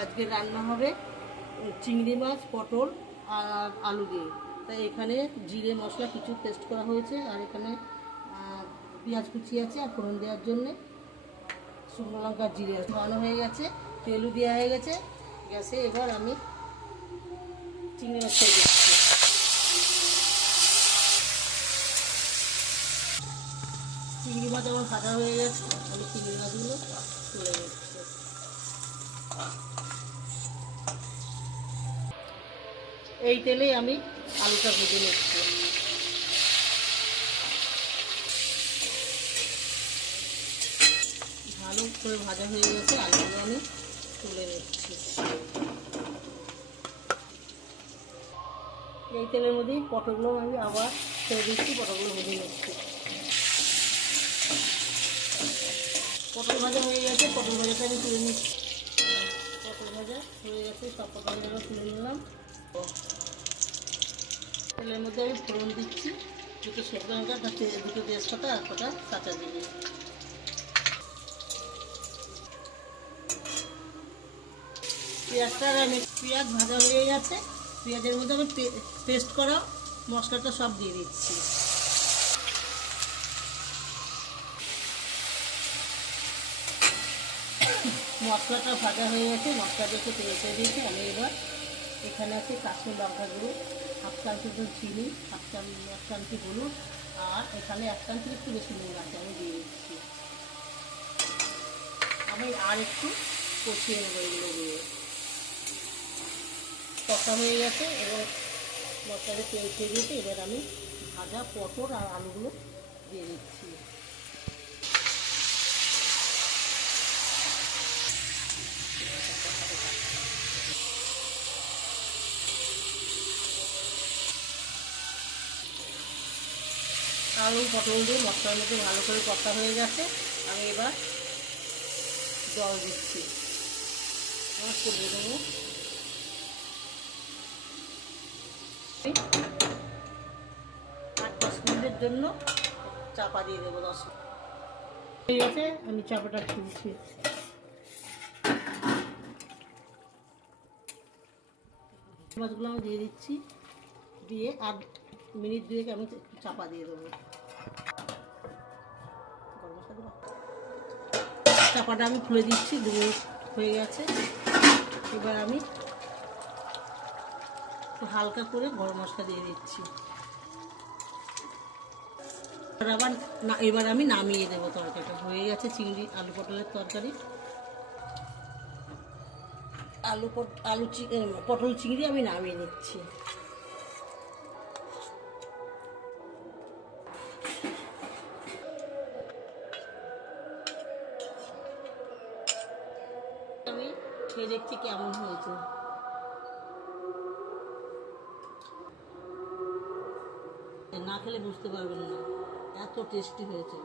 আজকে রান্না হবে চিংড়ি মাছ, পটল আর আলু দিয়ে। তাই এখানে জিরে মশলা কিছু পেস্ট করা হয়েছে, আর এখানে পেঁয়াজ কুচি আছে আর ফোড়ন দেওয়ার জন্যে শুকনো লঙ্কা জিরে ধোয়ানো হয়ে গেছে, তেলও দেওয়া হয়ে গেছে গ্যাসে। এবার আমি চিংড়ি মাছ ছেড়ে দিচ্ছি। চিংড়ি মাছ আমার ভাজা হয়ে গেছে, আমি চিংড়ি মাছগুলো তুলে নিচ্ছি। এই তেলেই আমি আলুটা ভেজে নিচ্ছি। ভালো করে ভাজা হয়ে গেছে, আলুগুলো আমি তুলে নিচ্ছি। এই তেলের মধ্যেই পটলগুলো আমি আবার ছেড়ে দিচ্ছি, পটলগুলো ভেজে নিচ্ছি। পটল ভাজা হয়ে গেছে, পটল ভাজাটা আমি তুলে নিচ্ছি। পটল ভাজা হয়ে গেছে, সব পটল ভাজা তুলে নিলাম। তেলের মধ্যে আমি ফোড়ন দিচ্ছি, দুটো শুকনো লঙ্কা, দুটো তেজপাতা আর কটা কাঁচা জিরে। পেঁয়াজটা আমি পেঁয়াজ ভাজা হয়ে গেছে, পেঁয়াজের মধ্যে আমি পেস্ট করা মশলাটা সব দিয়ে দিচ্ছি। মশলাটা ভাজা হয়ে গেছে, মশলাটা একটু তেল ছেড়ে দিয়েছি। আমি এবার এখানে আছে কাশ্মীর লঙ্কা গুঁড়ো, হাফ চামচের চিনি, হাফ চামচি হলুদ, আর এখানে 1 চামচের একটু বেশি নুন আছে, আমি দিয়ে দিচ্ছি। আমি আর একটু কষিয়ে নেবো এগুলো দিয়ে। কষা হয়ে গেছে, এবার মশলাটা তেল ছেড়ে দিয়েছি। এবার আমি ভাজা পটল আর আলুগুলো দিয়ে দিচ্ছি। আলু পটল দিয়ে মশলার মধ্যে ভালো করে কষা হয়ে গেছে, আমি এবার জল দিচ্ছি। আমার করবো দেবো 8-10 মিনিটের জন্য চাপা দিয়ে দেবো। 10 হয়ে গেছে, আমি চাপাটা খুলছি। মাছগুলো আমি দিয়ে দিচ্ছি, দিয়ে 8 মিনিট 2 আমি চাপা দিয়ে দেবো। চাপাটা আমি খুলে দিচ্ছি, 2 মিনিট হয়ে গেছে। এবার আমি হালকা করে গরম মশলা দিয়ে দিচ্ছি। এবার আমি নামিয়ে দেবো। তরকারিটা হয়ে গেছে, চিংড়ি আলু পটলের তরকারি। পটল চিংড়ি আমি নামিয়ে নিচ্ছি। আমি খেয়ে দেখছি কেমন হয়েছে। না খেলে বুঝতে পারবেন না, এত টেস্টি হয়েছে।